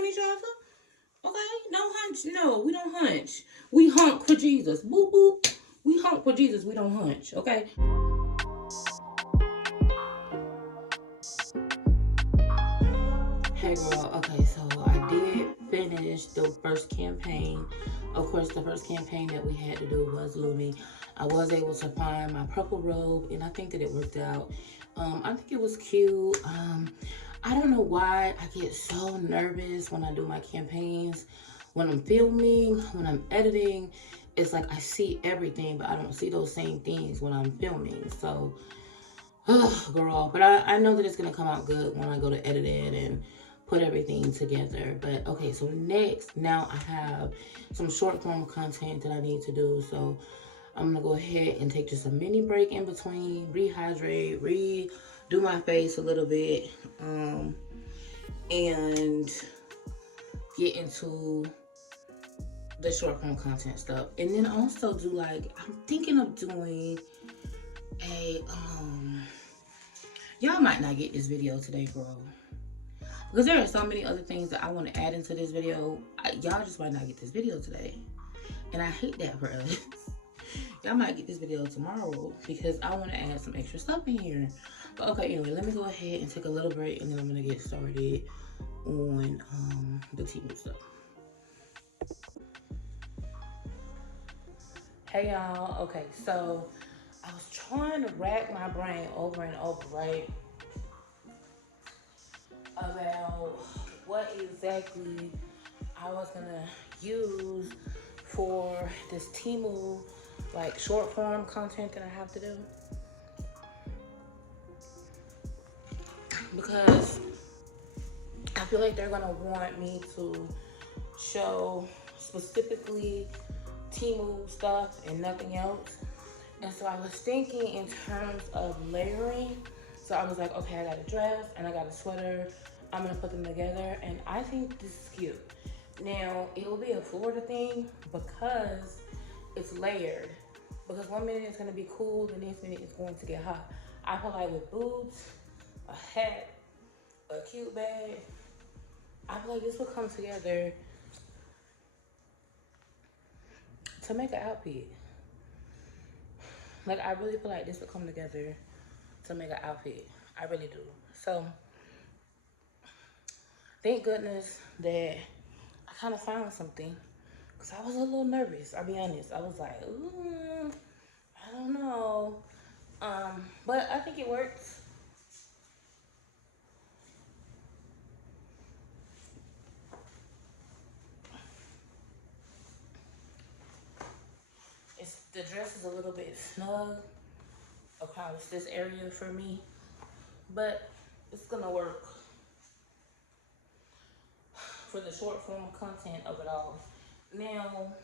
on each other. Okay? No hunch. No, we don't hunch. We hump for Jesus. Boop, boop. We hump for Jesus. We don't hunch. Okay? Hey girl, okay, so I did finish the first campaign. Of course, the first campaign that we had to do was Lumi. I was able to find my purple robe, and I think that it worked out. I think it was cute. I don't know why I get so nervous when I do my campaigns. When I'm filming, when I'm editing, it's like I see everything, but I don't see those same things when I'm filming. So, girl, but I know that it's gonna come out good when I go to edit it and put everything together. But okay, so now I have some short form content that I need to do. So I'm gonna go ahead and take just a mini break in between, rehydrate, redo my face a little bit, and get into the short form content stuff. And then also do like, I'm thinking of doing a y'all might not get this video today, bro, because there are so many other things that I want to add into this video. Y'all just might not get this video today, and I hate that for us. Y'all might get this video tomorrow because I want to add some extra stuff in here. But okay, anyway, let me go ahead and take a little break, and then I'm gonna get started on the Temu stuff. Hey y'all, okay, so I was trying to rack my brain over and over, right, about what exactly I was gonna use for this Temu like short form content that I have to do, because I feel like they're gonna want me to show specifically Temu stuff and nothing else. And so I was thinking in terms of layering. So I was like, okay, I got a dress and I got a sweater. I'm gonna put them together, and I think this is cute. Now, it will be a Florida thing because it's layered. Because 1 minute it's gonna be cool, the next minute it's going to get hot. I feel like with boots, a hat, a cute bag, I feel like this will come together to make an outfit. Like, I really feel like this would come together to make an outfit. I really do. So, thank goodness that I kind of found something, because I was a little nervous. I'll be honest. I was like, ooh, I don't know. But I think it works. The dress is a little bit snug across this area for me, but it's gonna work for the short form content of it all. Now,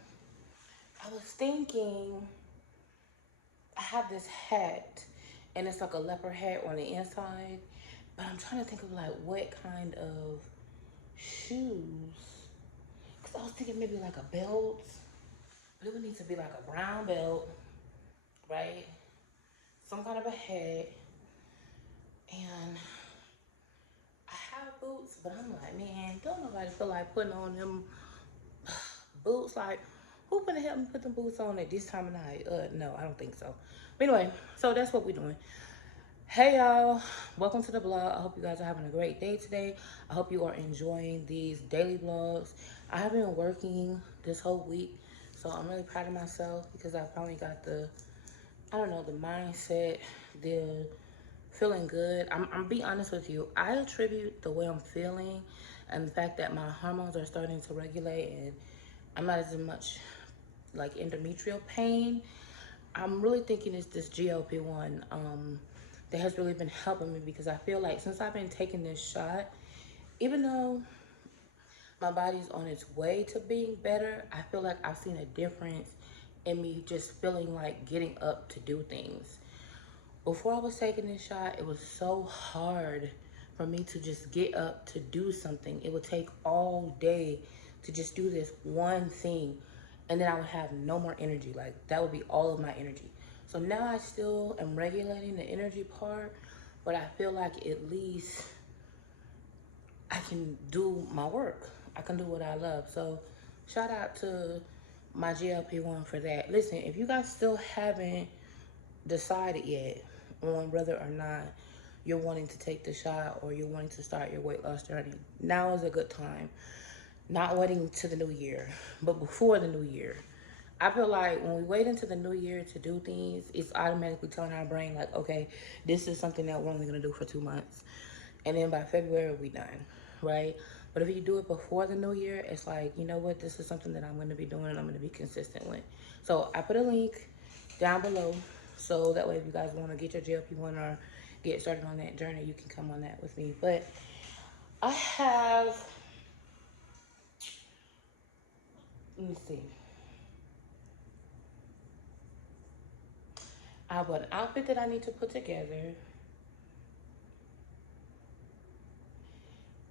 I was thinking, I have this hat, and it's like a leopard hat on the inside, but I'm trying to think of like what kind of shoes, because I was thinking maybe like a belt, but it would need to be like a brown belt, right? Some kind of a hat, and I have boots, but I'm like, man, don't nobody feel like putting on them boots. Like, who gonna help me put them boots on at this time of night? No, I don't think so. But anyway, so that's what we're doing. Hey y'all, welcome to the vlog. I hope you guys are having a great day today. I hope you are enjoying these daily vlogs. I have been working this whole week, so I'm really proud of myself because I finally got the, I don't know, the mindset, the feeling good. I'm be honest with you. I attribute the way I'm feeling and the fact that my hormones are starting to regulate and I'm not as much like endometrial pain. I'm really thinking it's this GLP-1 that has really been helping me, because I feel like since I've been taking this shot, even though my body's on its way to being better, I feel like I've seen a difference in me just feeling like getting up to do things. Before I was taking this shot, it was so hard for me to just get up to do something. It would take all day to just do this one thing, and then I would have no more energy. Like, that would be all of my energy. So now I still am regulating the energy part, but I feel like at least I can do my work. I can do what I love. So shout out to my GLP-1 for that. Listen, if you guys still haven't decided yet on whether or not you're wanting to take the shot or you're wanting to start your weight loss journey, now is a good time. Not waiting to the new year, but before the new year. I feel like when we wait until the new year to do things, it's automatically telling our brain like, okay, this is something that we're only gonna do for 2 months, and then by February we done, right? But if you do it before the new year, it's like, you know what, this is something that I'm gonna be doing and I'm gonna be consistent with. So I put a link down below, so that way if you guys want to get your GLP-1 or get started on that journey, you can come on that with me. But I have, let me see. I have an outfit that I need to put together,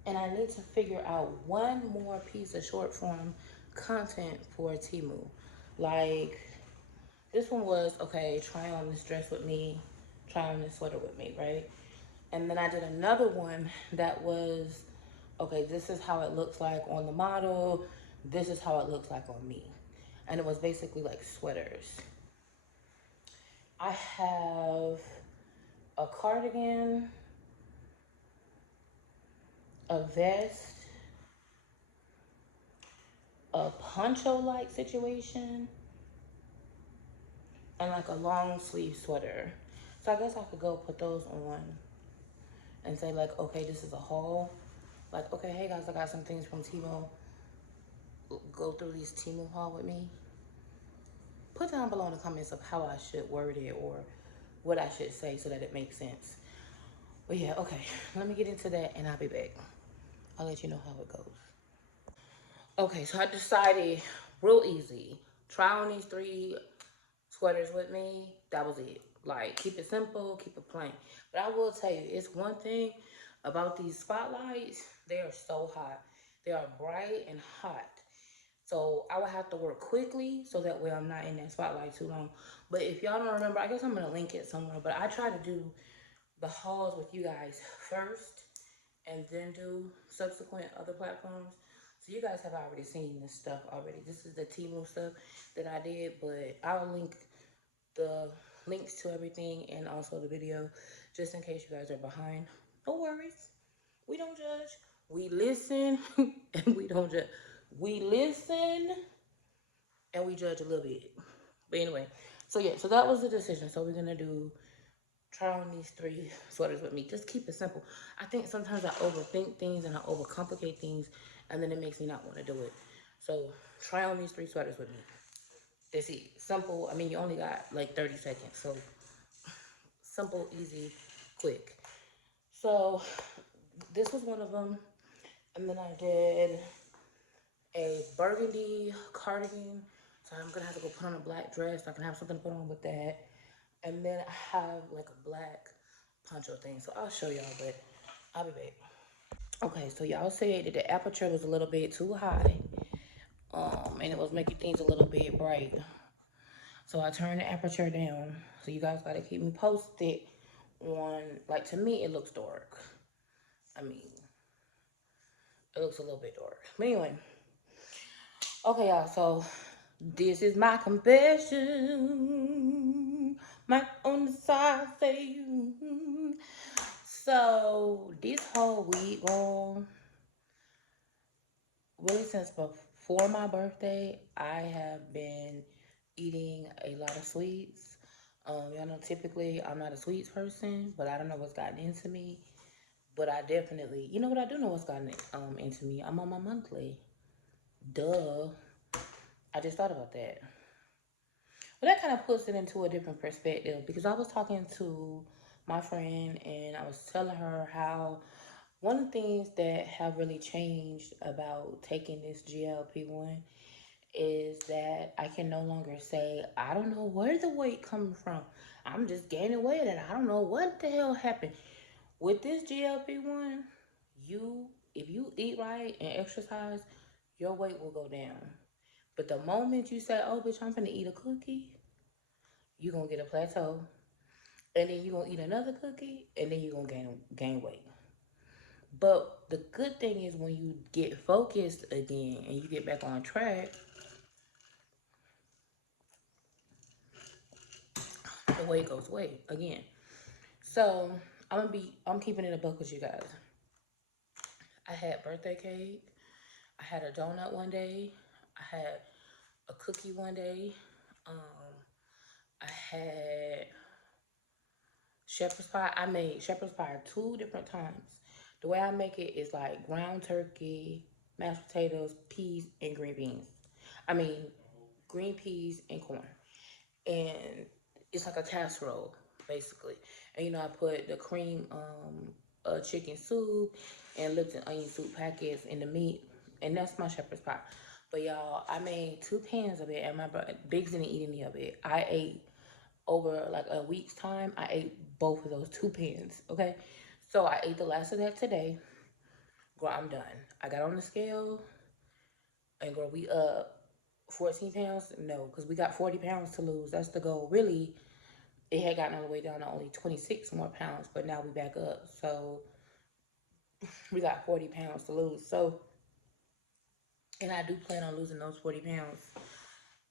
and I need to figure out one more piece of short form content for Temu. Like, this one was, okay, try on this dress with me, try on this sweater with me, right? And then I did another one that was, okay, this is how it looks like on the model, this is how it looks like on me. And it was basically like sweaters. I have a cardigan, a vest, a poncho-like situation, and like a long sleeve sweater. So I guess I could go put those on and say like, okay, this is a haul. Like, okay, hey guys, I got some things from Temu. Go through these Temu haul with me. Put down below in the comments of how I should word it or what I should say so that it makes sense. But yeah, okay, let me get into that and I'll be back. I'll let you know how it goes. Okay, so I decided real easy. Try on these 3 sweaters with me. That was it. Like, keep it simple, keep it plain. But I will tell you, it's one thing about these spotlights. They are so hot. They are bright and hot. So I would have to work quickly so that way I'm not in that spotlight too long. But if y'all don't remember, I guess I'm going to link it somewhere. But I try to do the hauls with you guys first and then do subsequent other platforms. So you guys have already seen this stuff already. This is the Temu stuff that I did, but I'll link the links to everything and also the video just in case you guys are behind. No worries. We don't judge. We listen and we don't judge. We listen and we judge a little bit. But anyway, so yeah, so that was the decision. So we're gonna do try on these 3 sweaters with me. Just keep it simple. I think sometimes I overthink things and I overcomplicate things, and then it makes me not want to do it. So try on these 3 sweaters with me. That's it. Simple. I mean, you only got like 30 seconds. So simple, easy, quick. So this was one of them. And then I did a burgundy cardigan. So I'm gonna have to go put on a black dress. So I can have something to put on with that. And then I have like a black poncho thing. So I'll show y'all, but I'll be back. Okay, so y'all said that the aperture was a little bit too high. And it was making things a little bit bright. So I turned the aperture down. So you guys gotta keep me posted on, like, to me it looks dark. I mean, it looks a little bit dark. But anyway, okay y'all, so this is my confession. My on the side say you. So this whole week, really since before my birthday, I have been eating a lot of sweets. Y'all know typically I'm not a sweets person, but I don't know what's gotten into me. But I definitely, you know what, I do know what's gotten into me. I'm on my monthly. Duh. I just thought about that. But that kind of puts it into a different perspective because I was talking to my friend and I was telling her how one of the things that have really changed about taking this GLP-1 is that I can no longer say, I don't know where the weight coming from. I'm just gaining weight and I don't know what the hell happened. With this GLP-1, if you eat right and exercise, your weight will go down. But the moment you say, oh, bitch, I'm gonna eat a cookie, you're gonna get a plateau. And then you're gonna eat another cookie, and then you're gonna gain weight. But the good thing is when you get focused again and you get back on track, the weight goes away again. So I'm keeping it a buck with you guys. I had birthday cake. I had a donut one day. I had a cookie one day. Um, I had shepherd's pie. I made shepherd's pie 2 different times. The way I make it is like ground turkey, mashed potatoes, peas, and green beans. I mean, green peas and corn. And it's like a casserole, basically. And I put the cream, chicken soup, and Lipton onion soup packets in the meat, and that's my shepherd's pie. But y'all, I made 2 pans of it, and my Biggs didn't eat any of it. I ate over like a week's time. I ate both of those 2 pans. Okay, so I ate the last of that today. Girl, I'm done. I got on the scale, and girl, we up 14 pounds. No, because we got 40 pounds to lose. That's the goal. Really, it had gotten all the way down to only 26 more pounds, but now we back up. So we got 40 pounds to lose. So, and I do plan on losing those 40 pounds.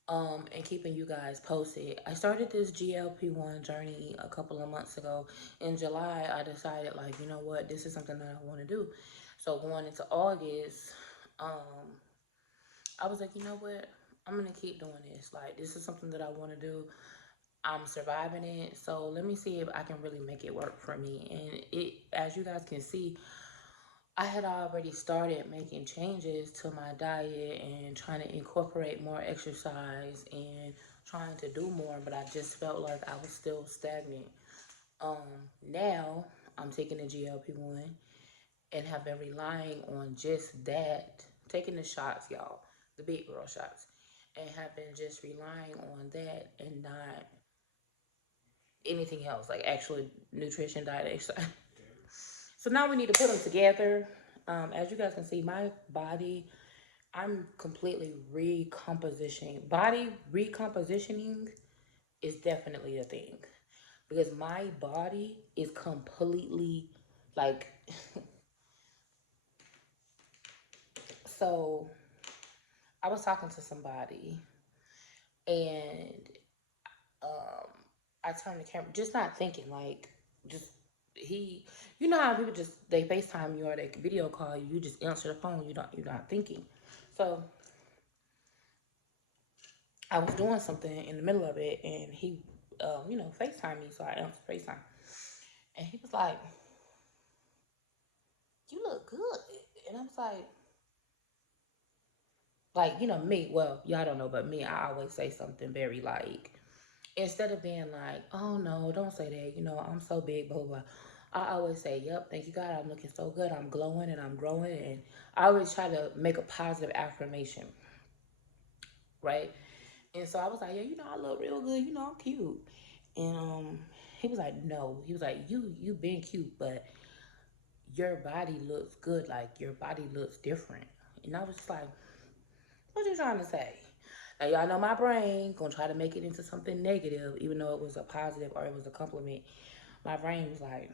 And keeping you guys posted. I started this GLP-1 journey a couple of months ago. In July, I decided, like, you know what, this is something that I want to do. So going into August, I was like, you know what, I'm gonna keep doing this. Like, this is something that I want to do. I'm surviving it. So let me see if I can really make it work for me. And it, as you guys can see, I had already started making changes to my diet and trying to incorporate more exercise and trying to do more, but I just felt like I was still stagnant. Now I'm taking the GLP-1 and have been relying on just that, taking the shots, y'all, the big girl shots, and have been just relying on that and not anything else, like actual nutrition, diet, exercise. So now we need to put them together. As you guys can see, my body, I'm completely recompositioning. Body recompositioning is definitely a thing because my body is completely like, so I was talking to somebody and um, I turned the camera, just not thinking, like, just he, you know how people just they FaceTime you or they video call you, you just answer the phone, you're not thinking. So I was doing something in the middle of it, and he, FaceTime me, so I answered FaceTime, and he was like, "You look good," and I was like, me. Well, y'all don't know, but me, I always say something very like, instead of being like, "Oh no, don't say that," I'm so big, blah blah blah. I always say, "Yep, thank you God, I'm looking so good, I'm glowing and I'm growing," and I always try to make a positive affirmation, right? And so I was like, "Yeah, I look real good, I'm cute," and he was like, "No," he was like, "You been cute, but your body looks good, like your body looks different," and I was just like, "What you trying to say?" Now y'all know my brain gonna try to make it into something negative, even though it was a positive or it was a compliment. My brain was like,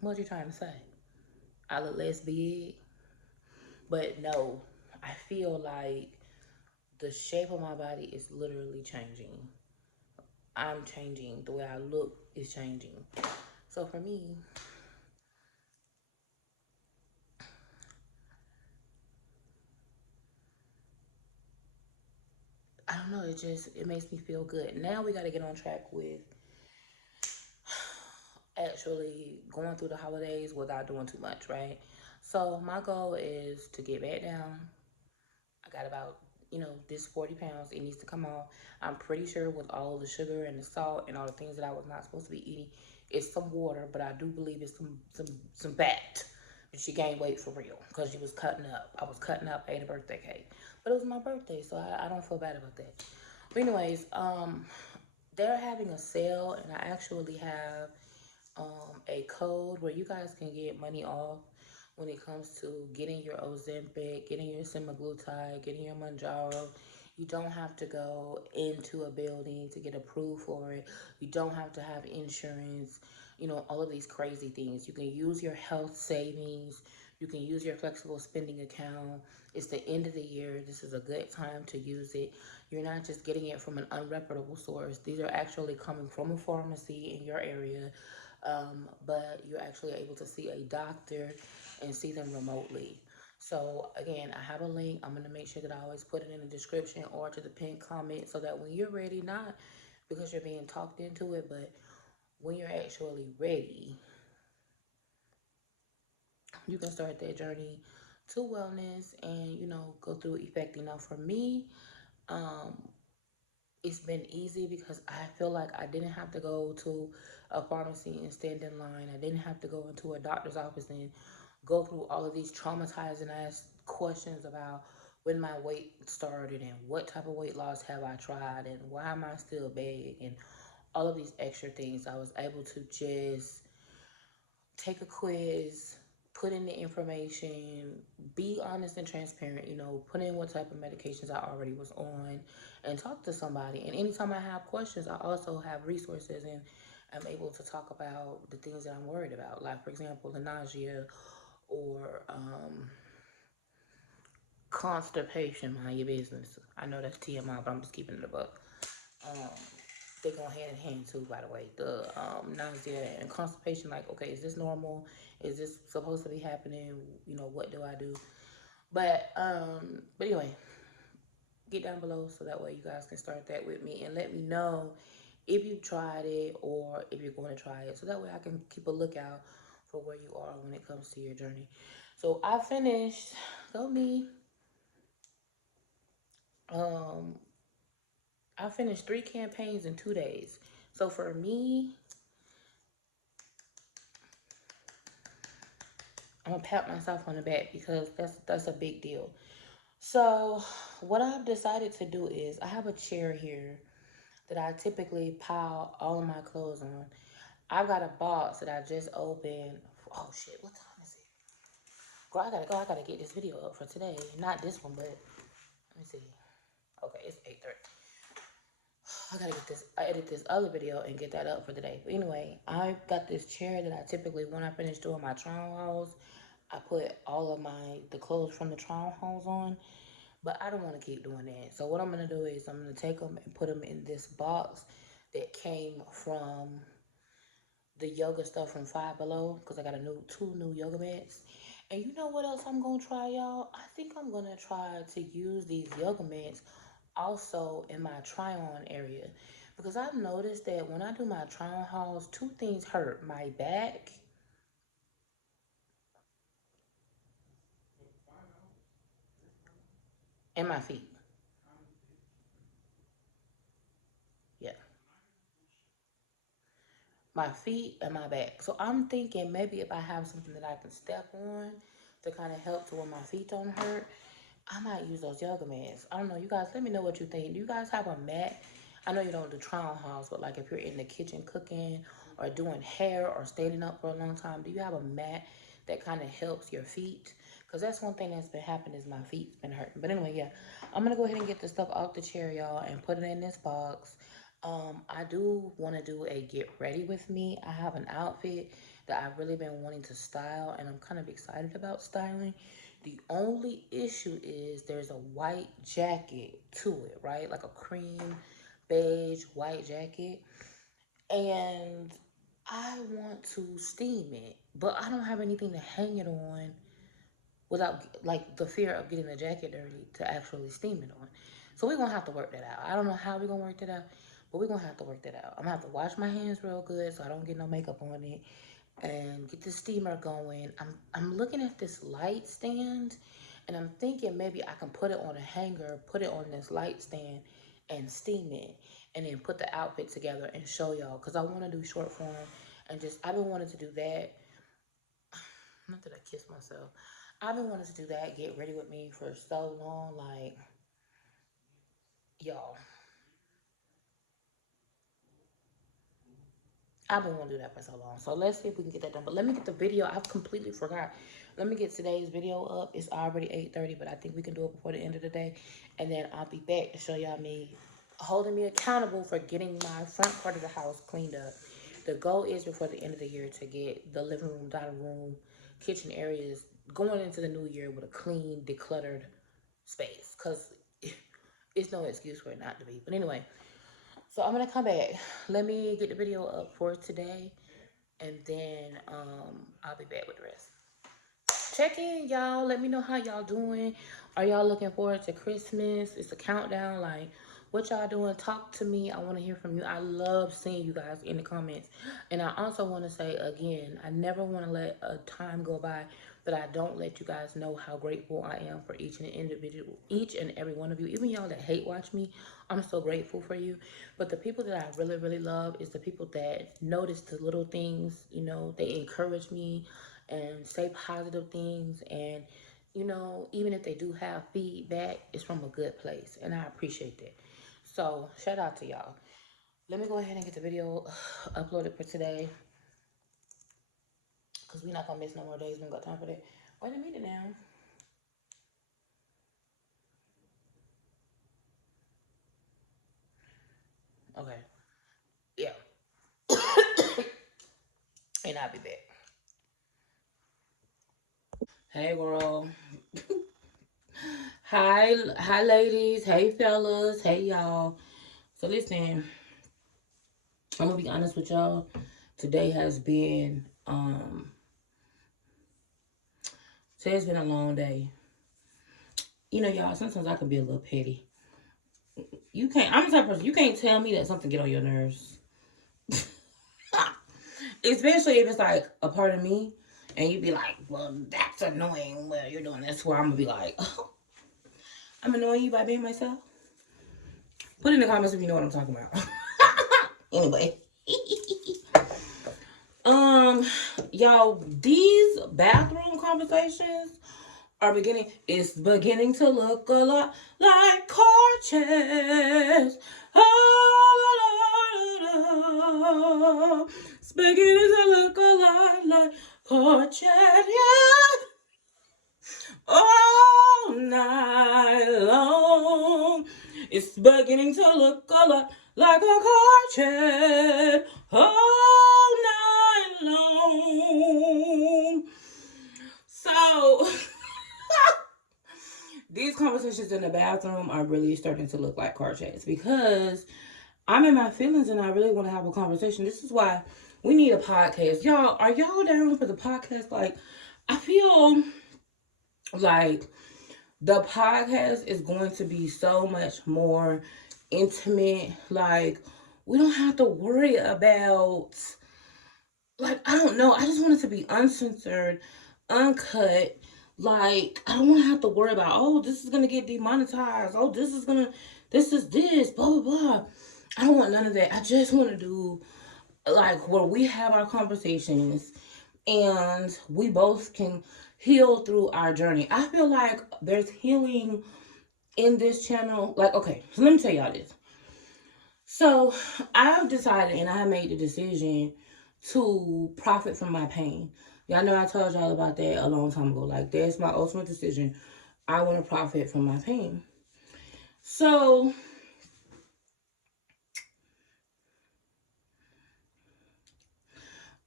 "What you trying to say? I look less big?" But no, I feel like the shape of my body is literally changing. I'm changing. The way I look is changing. So for me, I don't know. It makes me feel good. Now we got to get on track with actually going through the holidays without doing too much, right? So my goal is to get back down. I got about, this 40 pounds. It needs to come off. I'm pretty sure with all the sugar and the salt and all the things that I was not supposed to be eating, it's some water, but I do believe it's some fat. And she gained weight for real because she was cutting up. I was cutting up, ate a birthday cake. But it was my birthday, so I don't feel bad about that. But anyways, they're having a sale, and I actually have a code where you guys can get money off when it comes to getting your Ozempic, getting your semaglutide, getting your Manjaro. You don't have to go into a building to get approved for it. You don't have to have insurance, all of these crazy things. You can use your health savings. You can use your flexible spending account. It's the end of the year. This is a good time to use it. You're not just getting it from an unreputable source. These are actually coming from a pharmacy in your area, but you're actually able to see a doctor and see them remotely. So again, I have a link. I'm gonna make sure that I always put it in the description or to the pinned comment so that when you're ready, not because you're being talked into it, but when you're actually ready, you can start that journey to wellness and go through it effectively. Now for me, um, it's been easy because I feel like I didn't have to go to a pharmacy and stand in line. I didn't have to go into a doctor's office and go through all of these traumatizing ass questions about when my weight started and what type of weight loss have I tried and why am I still big and all of these extra things. I was able to just take a quiz, put in the information, be honest and transparent, put in what type of medications I already was on and talk to somebody. And anytime I have questions, I also have resources and I'm able to talk about the things that I'm worried about. Like, for example, the nausea or constipation, mind your business. I know that's TMI, but I'm just keeping it a buck. Um, they go hand in hand too, by the way. The nausea and constipation, like, okay, is this normal? Is this supposed to be happening? What do I do? But anyway, get down below so that way you guys can start that with me and let me know if you tried it or if you're going to try it. So that way I can keep a lookout for where you are when it comes to your journey. So I finished, go me. Um, I finished 3 campaigns in 2 days. So for me, I'm gonna pat myself on the back because that's a big deal. So what I've decided to do is I have a chair here that I typically pile all of my clothes on. I've got a box that I just opened. Oh shit, what time is it? Girl, I gotta go. I gotta get this video up for today. Not this one, but let me see. Okay, it's 8:30. I gotta get this. I edit this other video and get that up for today. But anyway, I got this chair that I typically, when I finish doing my trial hauls, I put all of the clothes from the trial hauls on. But I don't want to keep doing that. So what I'm gonna do is I'm gonna take them and put them in this box that came from the yoga stuff from Five Below because I got two new yoga mats. And you know what else I'm gonna try, y'all? I think I'm gonna try to use these yoga mats also in my try on area because I've noticed that when I do my try on hauls, two things hurt: my back and my feet. Yeah, my feet and my back. So I'm thinking maybe if I have something that I can step on to kind of help to where my feet don't hurt, I might use those yoga mats. I don't know. You guys, let me know what you think. Do you guys have a mat? I know you don't do trial hauls, but like if you're in the kitchen cooking or doing hair or standing up for a long time, do you have a mat that kind of helps your feet? Because that's one thing that's been happening is my feet's been hurting. But anyway, yeah, I'm going to go ahead and get the stuff off the chair, y'all, and put it in this box. I do want to do a get ready with me. I have an outfit that I've really been wanting to style, and I'm kind of excited about styling. The only issue is there's a white jacket to it, right? Like a cream, beige, white jacket. And I want to steam it, but I don't have anything to hang it on without like the fear of getting the jacket dirty to actually steam it on. So we're gonna have to work that out. I don't know how we're gonna work that out, but we're gonna have to work that out. I'm gonna have to wash my hands real good so I don't get no makeup on it and get the steamer going. I'm looking at this light stand and I'm thinking maybe I can put it on a hanger, put it on this light stand and steam it and then put the outfit together and show y'all because I want to do short form and just I've been wanting to do that. Not that I kiss myself. I've been wanting to do that, get ready with me for so long, like y'all. I've been wanting to do that for so long. So let's see if we can get that done. But let me get the video. I've completely forgot. Let me get today's video up. It's already 8:30, but I think we can do it before the end of the day. And then I'll be back to show y'all me holding me accountable for getting my front part of the house cleaned up. The goal is before the end of the year to get the living room, dining room, kitchen areas going into the new year with a clean, decluttered space, because it's no excuse for it not to be. But anyway, so I'm gonna come back. Let me get the video up for today, and then I'll be back with the rest. Check in, y'all. Let me know how y'all doing. Are y'all looking forward to Christmas? It's a countdown. Like, what y'all doing? Talk to me. I want to hear from you. I love seeing you guys in the comments. And I also want to say again, I never want to let a time go by that I don't let you guys know how grateful I am for each and every one of you. Even y'all that hate watch me, I'm so grateful for you. But the people that I really, really love is the people that notice the little things. You know, they encourage me and say positive things, and even if they do have feedback, it's from a good place, and I appreciate that. So shout out to y'all. Let me go ahead and get the video uploaded for today, because we're not gonna miss no more days. We don't got time for that. Wait a minute now. Okay. Yeah. And I'll be back. Hey girl. Hi ladies, hey fellas, hey y'all. So listen, I'm gonna be honest with y'all. Today has been today's been a long day. Y'all, sometimes I can be a little petty. I'm the type of person, you can't tell me that something get on your nerves. Especially if it's like a part of me and you be like, well, that's annoying. Well, you're doing this, where I'm gonna be like, oh, I'm annoying you by being myself. Put in the comments if you know what I'm talking about. Anyway. Y'all, these bathroom conversations it's beginning to look a lot like car chairs. Oh, it's beginning to look a lot like car chairs, yeah. All night long, it's beginning to look a lot like a car chat. All night long. So these conversations in the bathroom are really starting to look like car chats, because I'm in my feelings and I really want to have a conversation. This is why we need a podcast. Y'all, are y'all down for the podcast? Like, I feel like the podcast is going to be so much more intimate. Like, we don't have to worry about, like, I don't know. I just want it to be uncensored, uncut. Like, I don't want to have to worry about, oh, this is going to get demonetized. Oh, this is this, blah, blah, blah. I don't want none of that. I just want to do, like, where we have our conversations and we both can heal through our journey. I feel like there's healing in this channel. Like, okay, so let me tell y'all this. So I've decided and I made the decision to profit from my pain. Y'all know I told y'all about that a long time ago. Like, that's my ultimate decision. I want to profit from my pain. So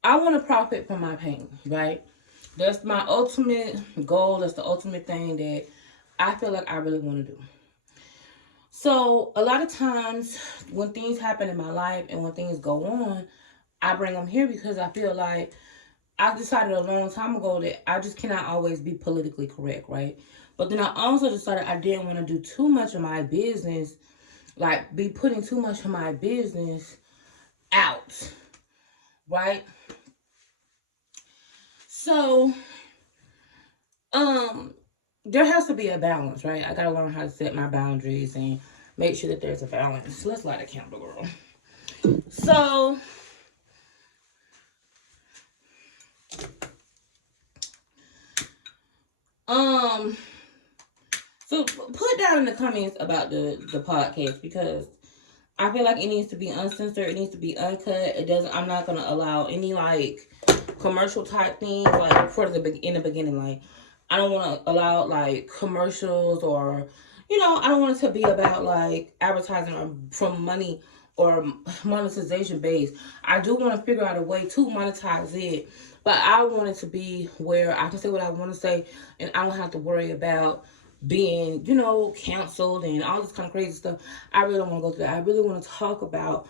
I want to profit from my pain, right? That's my ultimate goal. That's the ultimate thing that I feel like I really want to do. So a lot of times when things happen in my life and when things go on, I bring them here because I feel like I decided a long time ago that I just cannot always be politically correct, right? But then I also decided I didn't want to do too much of my business, like be putting too much of my business out, right? So, there has to be a balance, right? I gotta learn how to set my boundaries and make sure that there's a balance. Let's light a candle, girl. So, so put down in the comments about the podcast, because I feel like it needs to be uncensored. It needs to be uncut. I'm not gonna allow any like commercial type things like in the beginning. Like, I don't want to allow like commercials or, I don't want it to be about like advertising or from money or monetization based. I do want to figure out a way to monetize it But I want it to be where I can say what I want to say, and I don't have to worry about being, canceled and all this kind of crazy stuff. I really don't want to go through that. I really want to talk about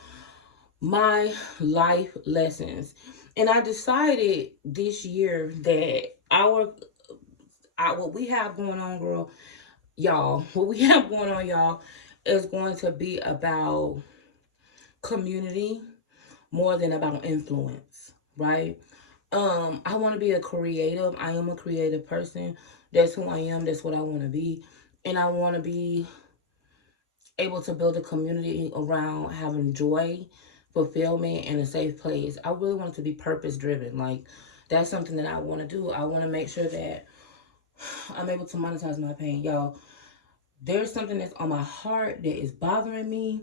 my life lessons. And I decided this year that what we have going on, girl, y'all, what we have going on, y'all, is going to be about community more than about influence, right? I want to be a creative. I am a creative person. That's who I am. That's what I want to be. And I want to be able to build a community around having joy, fulfillment, and a safe place. I really want it to be purpose driven. Like, that's something that I want to do. I want to make sure that I'm able to monetize my pain. Y'all, there's something that's on my heart that is bothering me.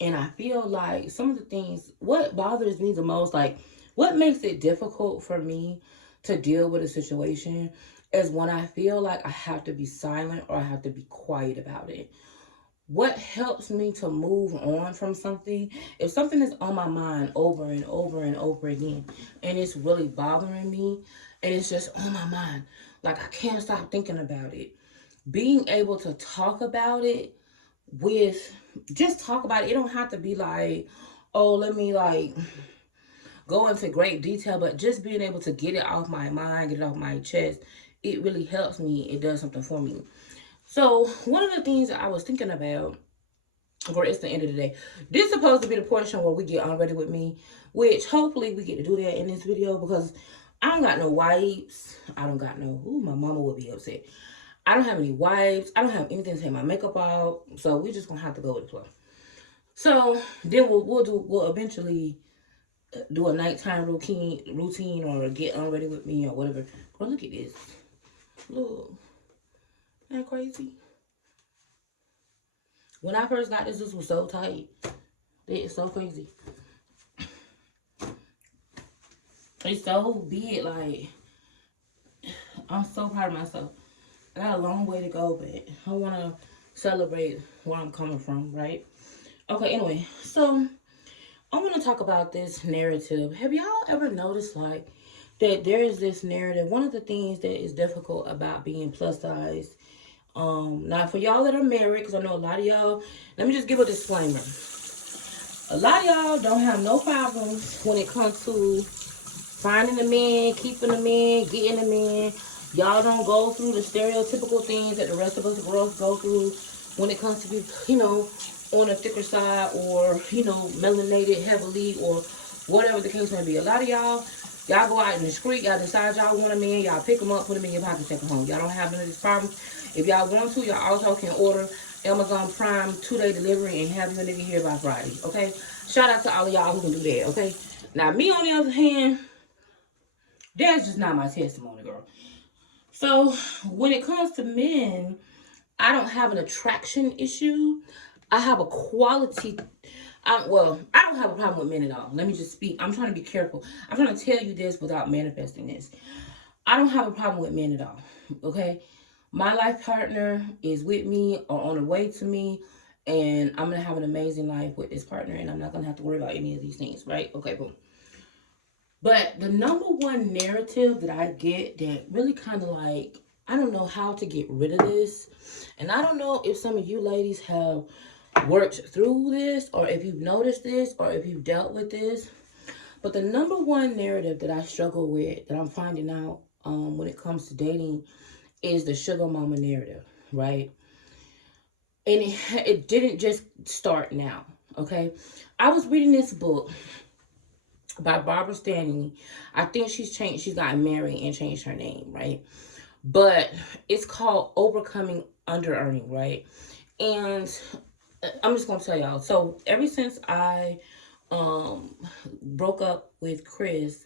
And I feel like some of the things, what bothers me the most, like what makes it difficult for me to deal with a situation is when I feel like I have to be silent or I have to be quiet about it. What helps me to move on from something, if something is on my mind over and over and over again, and it's really bothering me, and it's just on my mind, like I can't stop thinking about it, being able to talk about it just talk about it. It don't have to be like, oh, let me like go into great detail, but just being able to get it off my mind, get it off my chest, it really helps me. It does something for me. So one of the things that I was thinking about, or it's the end of the day, this is supposed to be the portion where we get unready with me, which hopefully we get to do that in this video because I don't got no wipes. I don't got no, my mama would be upset. I don't have any wipes. I don't have anything to take my makeup out. So we just gonna have to go with the flow. So then we'll eventually do a nighttime routine or get unready with me or whatever. Girl, look at this. Look. Isn't that crazy? When I first got this was so tight. It's so crazy. It's so big, like, I'm so proud of myself. I got a long way to go, but I want to celebrate where I'm coming from, right? Okay, anyway, so I want to talk about this narrative. Have y'all ever noticed, like, that there is this narrative? One of the things that is difficult about being plus size, now for y'all that are married, because I know a lot of y'all, let me just give a disclaimer. A lot of y'all don't have no problems when it comes to finding a man, keeping a man, getting a man. Y'all don't go through the stereotypical things that the rest of us girls go through when it comes to be, on a thicker side or, melanated heavily or whatever the case may be. A lot of y'all go out in the street, y'all decide y'all want a man, y'all pick him up, put him in your pocket, take him home. Y'all don't have none of these problems. If y'all want to, y'all also can order Amazon Prime 2-day delivery and have your nigga here by Friday, okay? Shout out to all of y'all who can do that, okay? Now, me on the other hand, that's just not my testimony, girl. So, when it comes to men, I don't have an attraction issue. I have a quality. I don't have a problem with men at all. Let me just speak. I'm trying to be careful. I'm trying to tell you this without manifesting this. I don't have a problem with men at all. Okay? My life partner is with me or on the way to me, and I'm going to have an amazing life with this partner, and I'm not going to have to worry about any of these things, right? Okay, boom. But the number one narrative that I get that really kind of like, I don't know how to get rid of this. And I don't know if some of you ladies have worked through this or if you've noticed this or if you've dealt with this. But the number one narrative that I struggle with, that I'm finding out when it comes to dating, is the sugar mama narrative, right? And it didn't just start now, okay? I was reading this book by Barbara Stanley. I think she's gotten married and changed her name, right? But it's called Overcoming Under Earning, right? And I'm just gonna tell y'all. So ever since I broke up with Chris,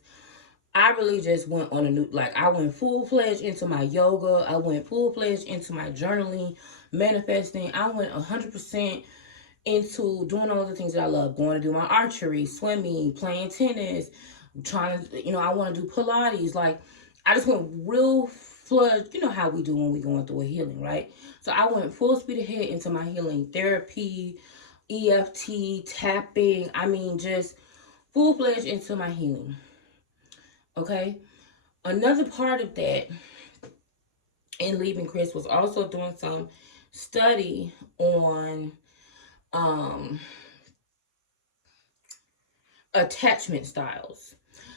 I really just went on a new, like, I went full-fledged into my yoga. I went full-fledged into my journaling, manifesting. I went 100% into doing all the things that I love. Going to do my archery, swimming, playing tennis, trying to, I want to do Pilates. Like, I just went real flood. You know how we do when we going through a healing, right? So I went full speed ahead into my healing therapy, EFT, tapping. I mean, just full-fledged into my healing. Okay? Another part of that in leaving Chris was also doing some study on um, attachment styles.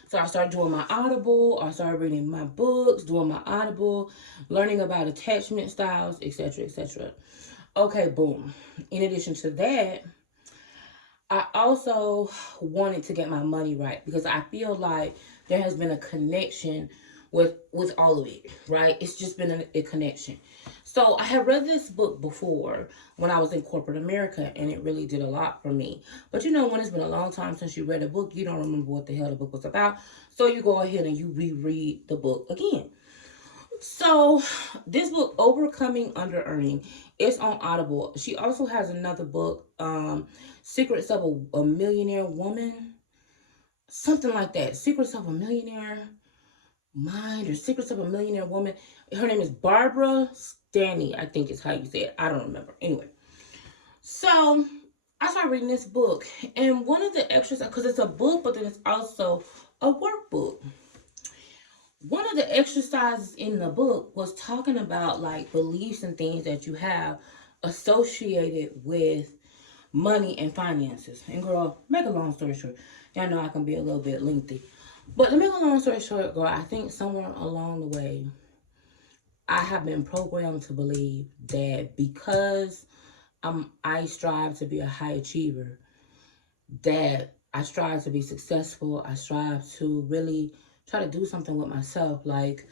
So I started doing my Audible, I started reading my books, doing my Audible, learning about attachment styles, etc., etc. Okay, boom. In addition to that, I also wanted to get my money right because I feel like there has been a connection with all of it, right? It's just been a connection. So I had read this book before when I was in corporate America, and it really did a lot for me. But you know, when it's been a long time since you read a book, you don't remember what the hell the book was about. So you go ahead and you reread the book again. So this book, Overcoming Under Earning, it's on Audible. She also has another book, Secrets of a Millionaire Woman, something like that. Secrets of a Millionaire Mind or Secrets of a Millionaire Woman. Her name is Barbara Stanny, I think is how you say it. I don't remember. Anyway, so I started reading this book, and one of the extras, because it's a book, but then it's also a workbook. One of the exercises in the book was talking about like beliefs and things that you have associated with money and finances. And girl, make a long story short, y'all know I can be a little bit lengthy. But to make a long story short, girl, I think somewhere along the way, I have been programmed to believe that because I strive to be a high achiever, that I strive to be successful. I strive to really try to do something with myself. Like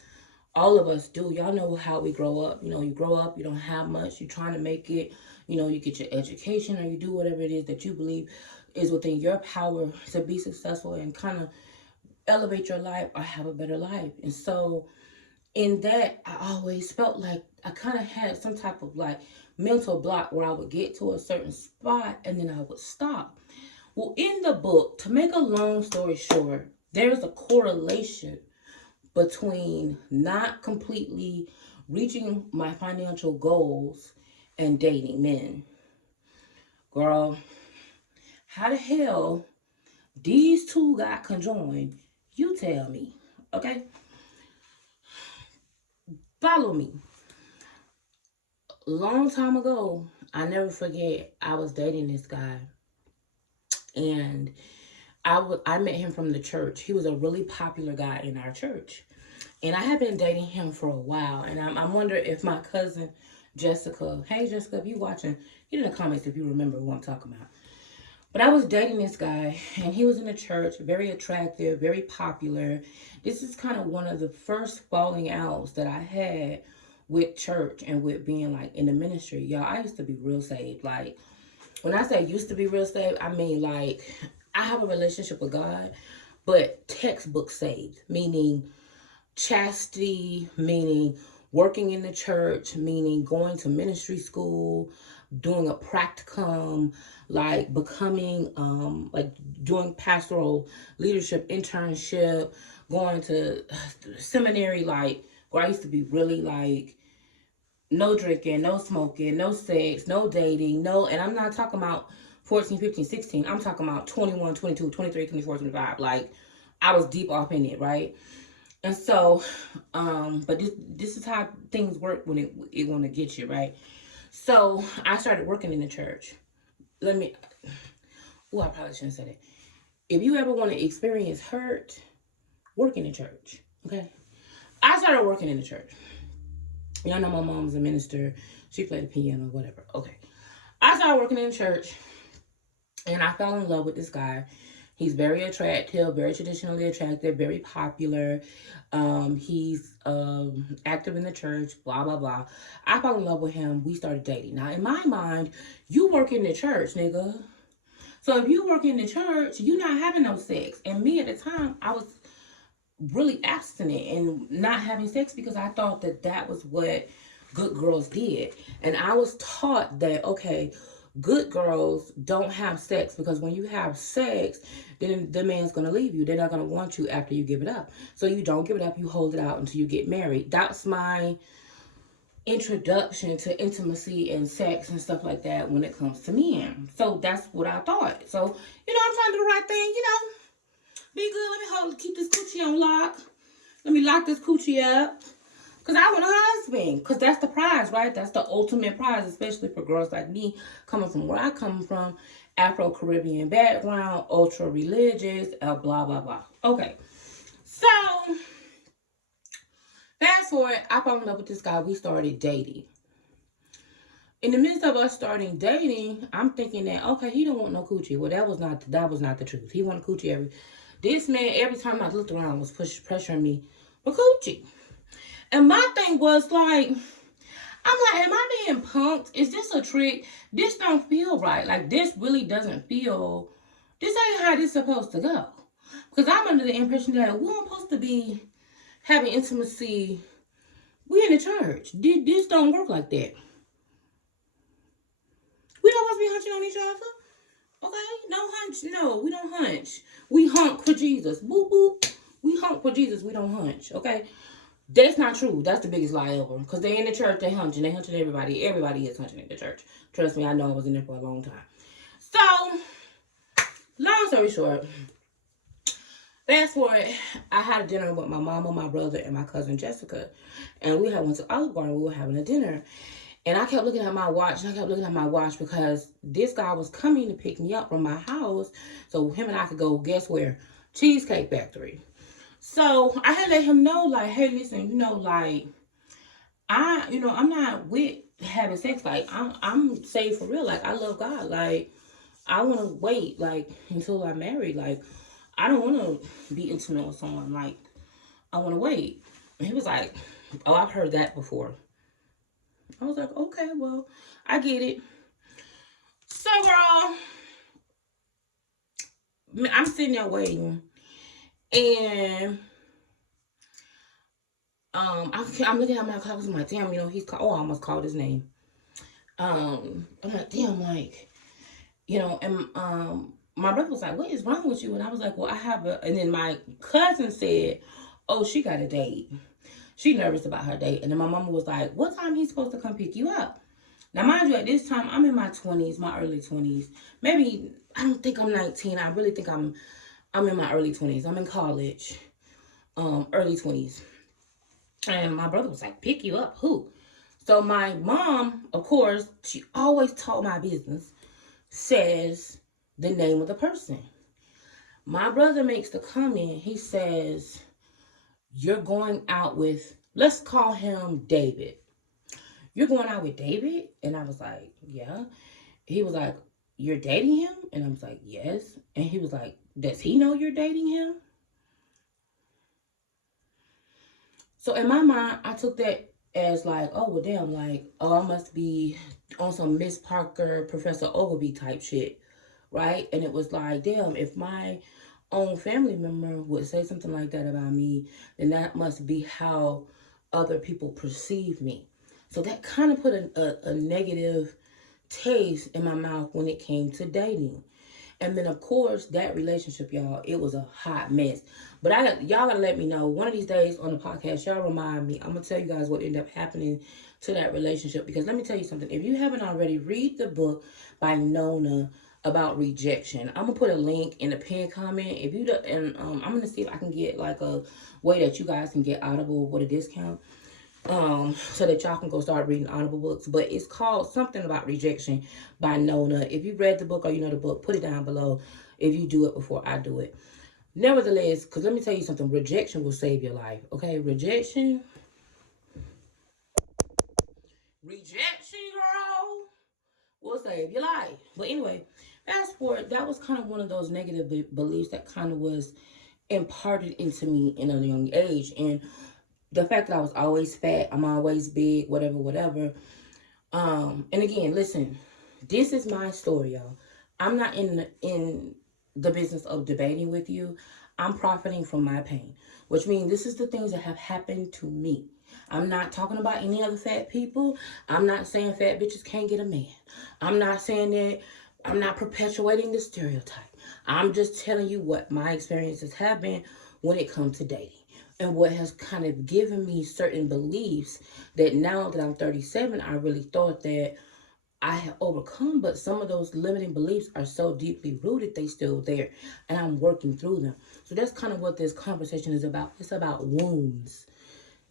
all of us do. Y'all know how we grow up. You know, you grow up, you don't have much. You're trying to make it. You know, you get your education or you do whatever it is that you believe is within your power to be successful and kind of elevate your life or have a better life. And so in that, I always felt like I kind of had some type of like mental block where I would get to a certain spot and then I would stop. Well, in the book, to make a long story short, there's a correlation between not completely reaching my financial goals and dating men. Girl, how the hell these two got conjoined? You tell me, okay? Follow me. Long time ago, I never forget, I was dating this guy, and I met him from the church. He was a really popular guy in our church. And I had been dating him for a while. And I'm wondering if my cousin Jessica, hey Jessica, if you watching, get in the comments if you remember who I'm talking about. But I was dating this guy, and he was in the church, very attractive, very popular. This is kind of one of the first falling outs that I had with church and with being like in the ministry. Y'all, I used to be real saved. Like, when I say used to be real saved, I mean like I have a relationship with God, but textbook saved, meaning chastity, meaning working in the church, meaning going to ministry school, doing a practicum, like becoming like doing pastoral leadership internship, going to seminary, like where I used to be really like no drinking, no smoking, no sex, no dating, no, and I'm not talking about 14, 15, 16. I'm talking about 21, 22, 23, 24, 25. Like I was deep off in it, right? And so, but this is how things work when it want to get you, right? So I started working in the church. I probably shouldn't say that. If you ever want to experience hurt, work in the church, okay? I started working in the church. Y'all know my mom was a minister. She played the piano, whatever. Okay. I started working in the church, and I fell in love with this guy. He's very attractive, very traditionally attractive, very popular. He's active in the church, blah, blah, blah. I fell in love with him. We started dating. Now, in my mind, you work in the church, nigga. So if you work in the church, you're not having no sex. And me at the time, I was really abstinent and not having sex because I thought that that was what good girls did. And I was taught that, okay, good girls don't have sex because when you have sex, then the man's going to leave you. They're not going to want you after you give it up. So you don't give it up. You hold it out until you get married. That's my introduction to intimacy and sex and stuff like that when it comes to men. So that's what I thought. So, I'm trying to do the right thing, be good. Let me keep this coochie on lock. Let me lock this coochie up. Because I want a husband. Because that's the prize, right? That's the ultimate prize, especially for girls like me, coming from where I come from, Afro-Caribbean background, ultra-religious, blah, blah, blah. Okay. So, fast forward, I fell in love with this guy. We started dating. In the midst of us starting dating, I'm thinking that, okay, he don't want no coochie. Well, that was not the truth. He wanted coochie this man, every time I looked around, was pressuring me for coochie. And my thing was like, I'm like, am I being punked? Is this a trick? This don't feel right. Like, this really doesn't feel, this ain't how this supposed to go. Because I'm under the impression that we're supposed to be having intimacy. We in the church. This don't work like that. We don't supposed to be hunching on each other. Okay? No hunch. No, we don't hunch. We hump for Jesus. Boop, boop. We hump for Jesus. We don't hunch. Okay? That's not true. That's the biggest lie ever. Because they in the church, they hunching. They hunching everybody. Everybody is hunching in the church. Trust me, I know I was in there for a long time. So, long story short, fast forward, I had a dinner with my mama, my brother, and my cousin Jessica. And we had went to Olive Garden. We were having a dinner. And I kept looking at my watch, because this guy was coming to pick me up from my house so him and I could go, guess where? Cheesecake Factory. So I had let him know, like, hey, listen, like, I'm not with having sex. Like, I'm saved for real. Like, I love God. Like, I want to wait, like, until I'm married. Like, I don't want to be intimate with someone. Like, I want to wait. And he was like, oh, I've heard that before. I was like, okay, well, I get it. So, girl, I'm sitting there waiting. And I'm looking at my clock. I'm like, damn, he's called. Oh, I almost called his name. I'm like, damn, like, and my brother was like, what is wrong with you? And I was like, well, I have and then my cousin said, oh, she got a date. She nervous about her date. And then my mama was like, what time he's supposed to come pick you up? Now, mind you, at this time, I'm in my 20s, my early 20s. Maybe, I don't think I'm 19. I really think I'm in my early 20s. I'm in college, early 20s. And my brother was like, pick you up? Who? So my mom, of course, she always told my business, says the name of the person. My brother makes the comment. He says, you're going out with, let's call him David. You're going out with David? And I was like, yeah. He was like, you're dating him? And I was like, yes. And he was like, does he know you're dating him? So in my mind, I took that as like, oh, well, damn, like, oh, I must be on some Miss Parker, Professor Ogilvy type shit, right? And it was like, damn, if my own family member would say something like that about me, then that must be how other people perceive me. So that kind of put a negative taste in my mouth when it came to dating. And then, of course, that relationship, y'all, it was a hot mess. But y'all gotta let me know. One of these days on the podcast, y'all remind me. I'm gonna tell you guys what ended up happening to that relationship. Because let me tell you something. If you haven't already, read the book by Nona about rejection. I'm gonna put a link in the pinned comment. If you do, and I'm gonna see if I can get like a way that you guys can get Audible with a discount. So that y'all can go start reading Audible books. But it's called Something About Rejection by Nona. If you read the book or you know the book, put it down below if you do it before I do it. Nevertheless, because let me tell you something, rejection will save your life. Okay, rejection, girl, will save your life. But anyway, fast forward, that was kind of one of those negative beliefs that kind of was imparted into me in a young age. And the fact that I was always fat, I'm always big, whatever. And again, listen, this is my story, y'all. I'm not in the business of debating with you. I'm profiting from my pain, which means this is the things that have happened to me. I'm not talking about any other fat people. I'm not saying fat bitches can't get a man. I'm not saying that. I'm not perpetuating the stereotype. I'm just telling you what my experiences have been when it comes to dating. And what has kind of given me certain beliefs that now that I'm 37, I really thought that I have overcome, but some of those limiting beliefs are so deeply rooted, they still there, and I'm working through them. So that's kind of what this conversation is about. It's about wounds,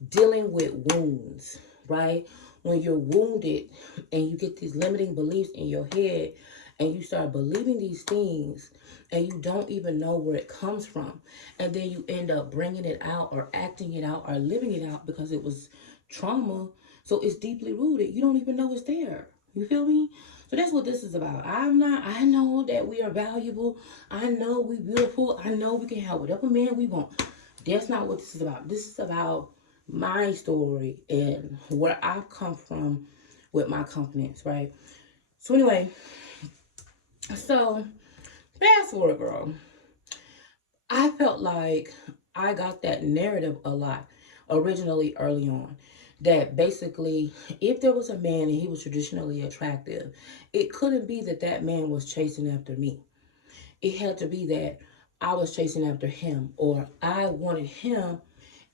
dealing with wounds, right? When you're wounded and you get these limiting beliefs in your head and you start believing these things and you don't even know where it comes from, and then you end up bringing it out or acting it out or living it out because it was trauma. So it's deeply rooted. You don't even know it's there. You feel me? So that's what this is about. I know that we are valuable. I know we beautiful. I know we can have whatever man we want. That's not what this is about. This is about my story and where I've come from with my confidence, right? So anyway, so fast forward, girl. I felt like I got that narrative a lot originally early on. That basically, if there was a man and he was traditionally attractive, it couldn't be that that man was chasing after me. It had to be that I was chasing after him, or I wanted him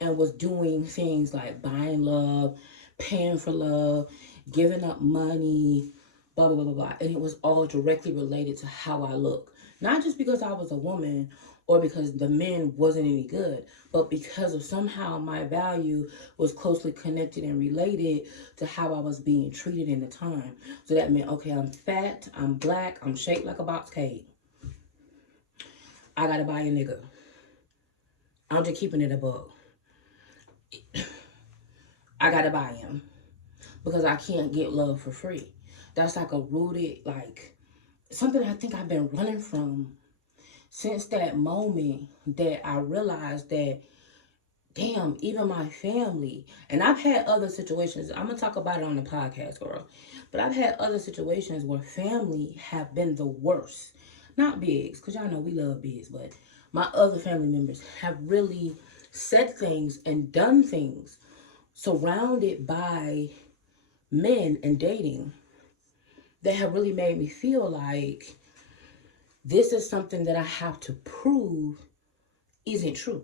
and was doing things like buying love, paying for love, giving up money, blah, blah, blah, blah, blah. And it was all directly related to how I look. Not just because I was a woman or because the men wasn't any good, but because of somehow my value was closely connected and related to how I was being treated in the time. So that meant, okay, I'm fat, I'm black, I'm shaped like a box cake. I gotta buy a nigga. I'm just keeping it a buck. I gotta buy him because I can't get love for free. That's like a rooted, like something I think I've been running from since that moment that I realized that, damn, even my family, and I've had other situations, I'm gonna talk about it on the podcast, girl, but I've had other situations where family have been the worst. Not Biggs, because y'all know we love Biggs, but my other family members have really said things and done things surrounded by men and dating that have really made me feel like this is something that I have to prove isn't true.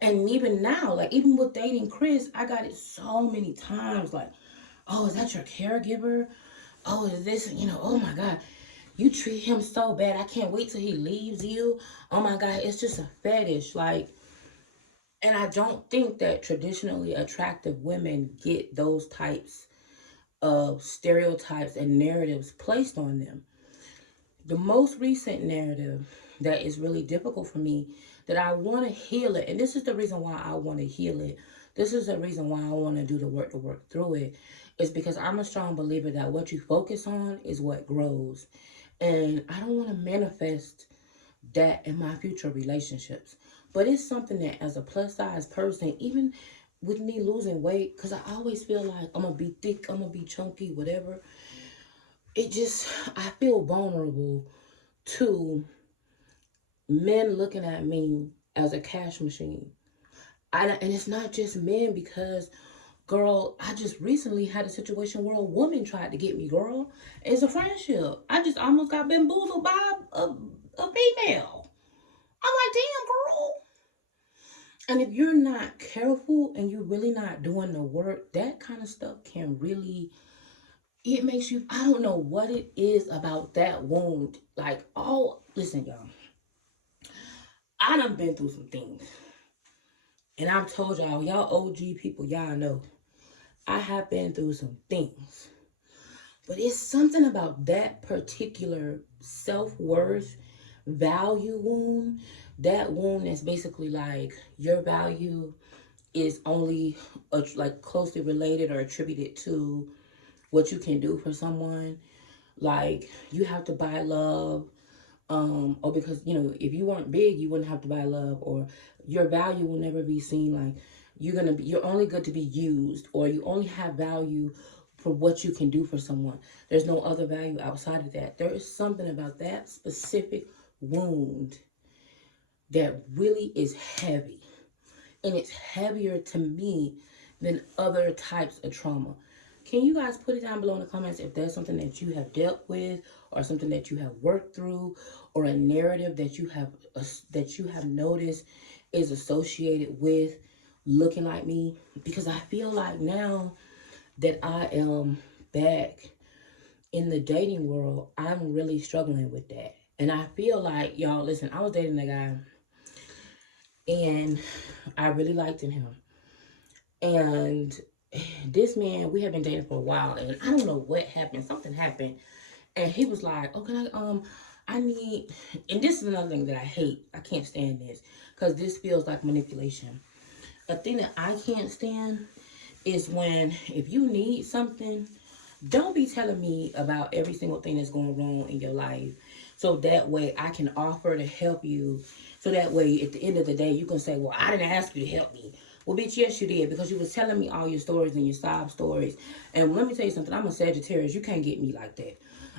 And even now, like even with dating Chris, I got it so many times like, oh, is that your caregiver? Oh, is this, oh my God, you treat him so bad. I can't wait till he leaves you. Oh my God, it's just a fetish. Like, and I don't think that traditionally attractive women get those types of stereotypes and narratives placed on them. The most recent narrative that is really difficult for me, that I want to heal it, and this is the reason why I want to heal it. This is the reason why I want to do the work to work through it, is because I'm a strong believer that what you focus on is what grows. And I don't want to manifest that in my future relationships. But it's something that as a plus size person, even with me losing weight, because I always feel like I'm going to be thick, I'm going to be chunky, whatever. It just, I feel vulnerable to men looking at me as a cash machine. And it's not just men because, girl, I just recently had a situation where a woman tried to get me, girl. It's a friendship. I just almost got bamboozled by a female. I'm like, damn, girl. And if you're not careful and you're really not doing the work, that kind of stuff can really, it makes you, I don't know what it is about that wound. Like, oh, listen, y'all. I done been through some things. And I've told y'all OG people, y'all know. I have been through some things. But it's something about that particular self-worth value wound. That wound that's basically like your value is only like closely related or attributed to what you can do for someone. Like you have to buy love, or because if you weren't big you wouldn't have to buy love, or your value will never be seen. Like you're only good to be used, or you only have value for what you can do for someone. There's no other value outside of that. There is something about that specific wound that really is heavy, and it's heavier to me than other types of trauma. Can you guys put it down below in the comments if there's something that you have dealt with, or something that you have worked through, or a narrative that you have noticed is associated with looking like me? Because I feel like now that I am back in the dating world, I'm really struggling with that. And I feel like, y'all, listen, I was dating a guy and I really liked him. And this man, we had been dating for a while, and I don't know what happened. Something happened. And he was like, "Oh, can I need," and this is another thing that I hate. I can't stand this because this feels like manipulation. A thing that I can't stand is when, if you need something, don't be telling me about every single thing that's going wrong in your life. So that way I can offer to help you. So that way at the end of the day you can say, well, I didn't ask you to help me. Well, bitch, yes you did, because you was telling me all your stories and your sob stories. And let me tell you something, I'm a Sagittarius. You can't get me like that.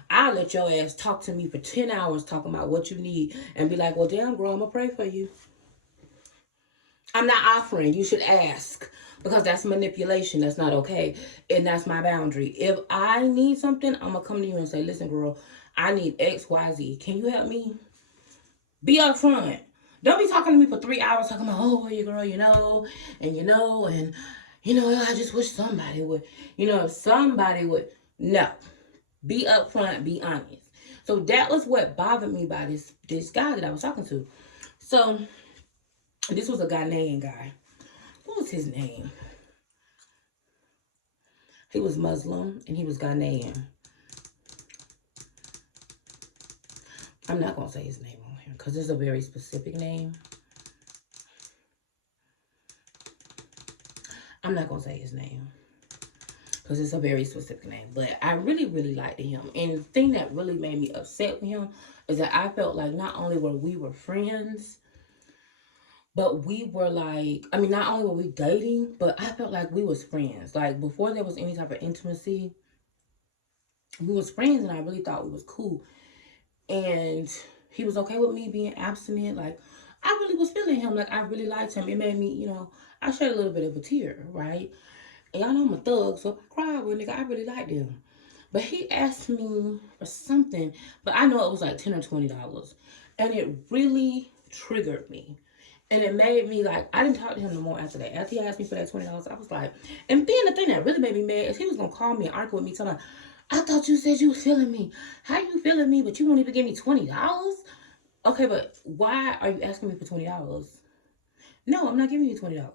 I'll let your ass talk to me for 10 hours talking about what you need and be like, well, damn, girl, I'm going to pray for you. I'm not offering. You should ask, because that's manipulation. That's not okay. And that's my boundary. If I need something, I'm going to come to you and say, listen, girl, I need X, Y, Z. Can you help me? Be upfront. Don't be talking to me for 3 hours talking about, oh, well, you girl, I just wish somebody would, if somebody would. No. Be upfront, be honest. So that was what bothered me by this guy that I was talking to. So this was a Ghanaian guy. What was his name? He was Muslim and he was Ghanaian. I'm not going to say his name on here because it's a very specific name. I'm not going to say his name because it's a very specific name. But I really, really liked him. And the thing that really made me upset with him is that I felt like not only were we friends, but we were like, not only were we dating, but I felt like we was friends. Like, before there was any type of intimacy, we was friends, and I really thought we was cool. And he was okay with me being abstinent. Like, I really was feeling him. Like, I really liked him. It made me, I shed a little bit of a tear, right? And y'all know I'm a thug, so if I cried with a nigga, I really liked him. But he asked me for something, but I know it was like $10 or $20. And it really triggered me. And it made me like, I didn't talk to him no more after that. After he asked me for that $20, I was like, and then the thing that really made me mad is he was going to call me and argue with me, telling me, I thought you said you was feeling me. How you feeling me, but you won't even give me $20? Okay, but why are you asking me for $20? No, I'm not giving you $20.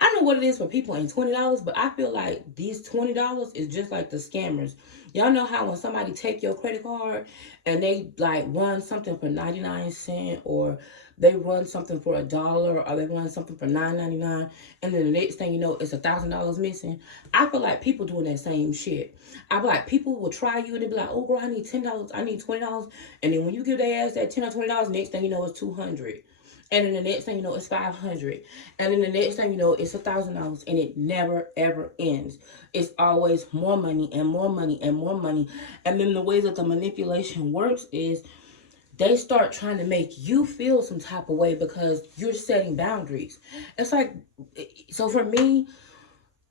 I don't know what it is for people in $20, but I feel like these $20 is just like the scammers. Y'all know how when somebody take your credit card and they like run something for 99 cents, or they run something for $1, or they run something for $9.99, and then the next thing you know, it's $1,000 missing. I feel like people doing that same shit. I feel like people will try you and they be like, oh girl, I need $10, I need $20, and then when you give their ass that $10 or $20, next thing you know, it's $200. And then the next thing you know, it's $500. And then the next thing you know, it's $1,000. And it never, ever ends. It's always more money and more money and more money. And then the way that the manipulation works is they start trying to make you feel some type of way because you're setting boundaries. It's like, so for me,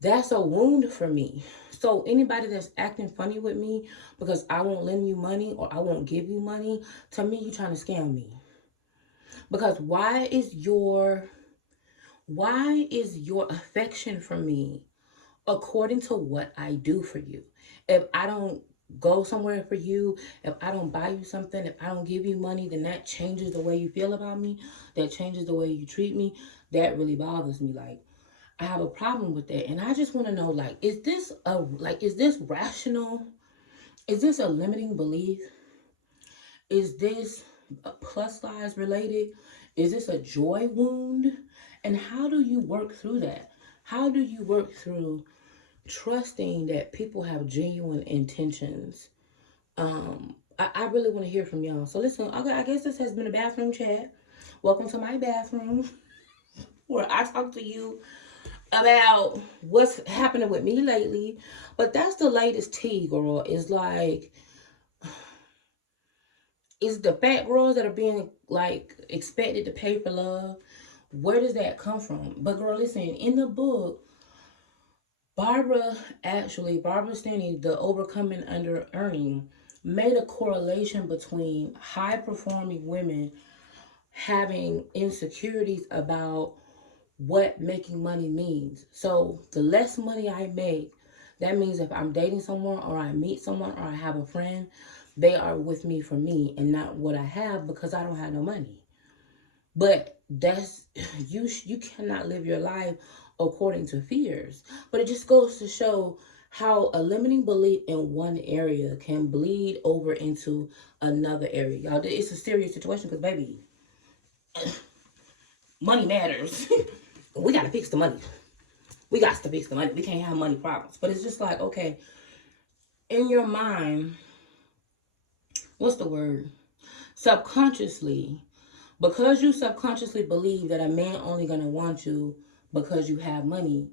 that's a wound for me. So anybody that's acting funny with me because I won't lend you money or I won't give you money, to me, you're trying to scam me. Because why is your affection for me according to what I do for you? If I don't go somewhere for you, if I don't buy you something, if I don't give you money, then that changes the way you feel about me. That changes the way you treat me. That really bothers me. Like, I have a problem with that. And I just want to know, like, is this rational? Is this a limiting belief? Is this plus size related? Is this a joy wound? And how do you work through that? How do you work through trusting that people have genuine intentions? I really want to hear from y'all. So listen, okay, I guess this has been a bathroom chat. Welcome to my bathroom where I talk to you about what's happening with me lately. But that's the latest tea, girl. It's like, it's the fat girls that are being like expected to pay for love. Where does that come from? But girl, listen, in the book, Barbara Stanley, the Overcoming Under Earning, made a correlation between high performing women having insecurities about what making money means. So the less money I make, That means if I'm dating someone or I meet someone or I have a friend, they are with me for me and not what I have because I don't have no money. But that's you cannot live your life according to fears. But it just goes to show how a limiting belief in one area can bleed over into another area. Y'all, it's a serious situation because baby, money matters. We gotta fix the money. We got to fix the money. We can't have money problems. But it's just like, okay, in your mind, what's the word? Subconsciously, because you subconsciously believe that a man only gonna want you because you have money,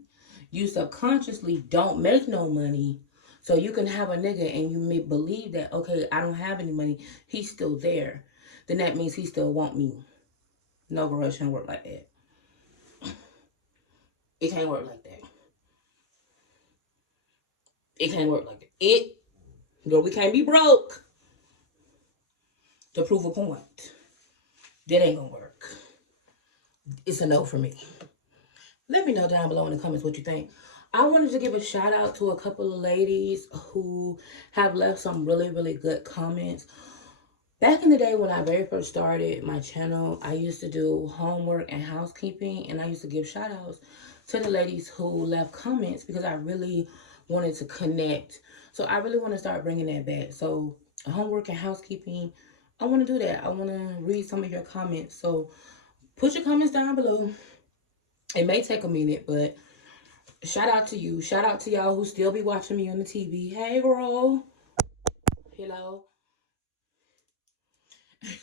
you subconsciously don't make no money. So you can have a nigga and you may believe that, okay, I don't have any money, he's still there. Then that means he still want me. No, girl, it shouldn't work like that. It can't work like that. It can't work like that. Girl, we can't be broke to prove a point. That ain't gonna work. It's a no for me. Let me know down below in the comments what you think. I wanted to give a shout out to a couple of ladies who have left some really, really good comments. Back in the day when I very first started my channel, I used to do homework and housekeeping, and I used to give shout outs to the ladies who left comments because I really wanted to connect. So I really want to start bringing that back. So homework and housekeeping, I want to do that. I want to read some of your comments. So put your comments down below. It may take a minute, but shout out to you. Shout out to y'all who still be watching me on the TV. Hey, girl. Hello.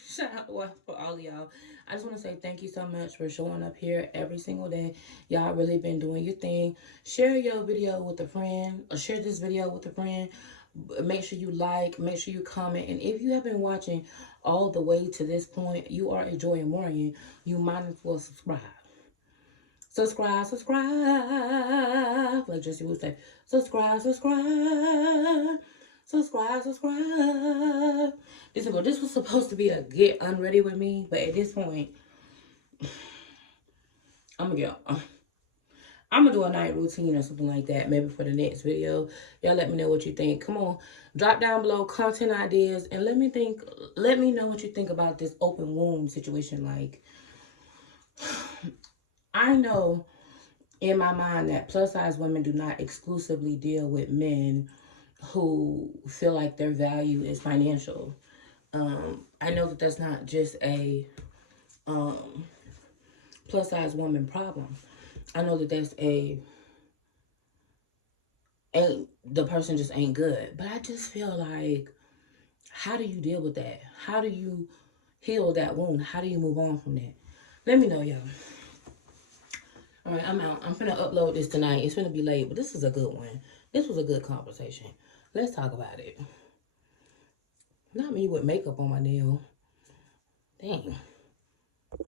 Shout out for all of y'all. I just want to say thank you so much for showing up here every single day. Y'all really been doing your thing. Share your video with a friend, or share this video with a friend. Make sure you like, make sure you comment. And if you have been watching all the way to this point, you are a Joy Amorian, you might as well subscribe. Subscribe, subscribe. Like Jesse would say, subscribe, subscribe. Subscribe, subscribe. This was supposed to be a get unready with me, but at this point, I'm gonna do a night routine or something like that, maybe for the next video. Y'all let me know what you think. Come on, drop down below content ideas and let me know what you think about this open wound situation. Like, I know in my mind that plus size women do not exclusively deal with men who feel like their value is financial. I know that that's not just a plus size woman problem. I know that that's the person just ain't good. But I just feel like, how do you deal with that? How do you heal that wound? How do you move on from that? Let me know, y'all. All right, I'm out. I'm finna upload this tonight. It's finna be late, but this is a good one. This was a good conversation. Let's talk about it. Not me with makeup on my nail. Dang.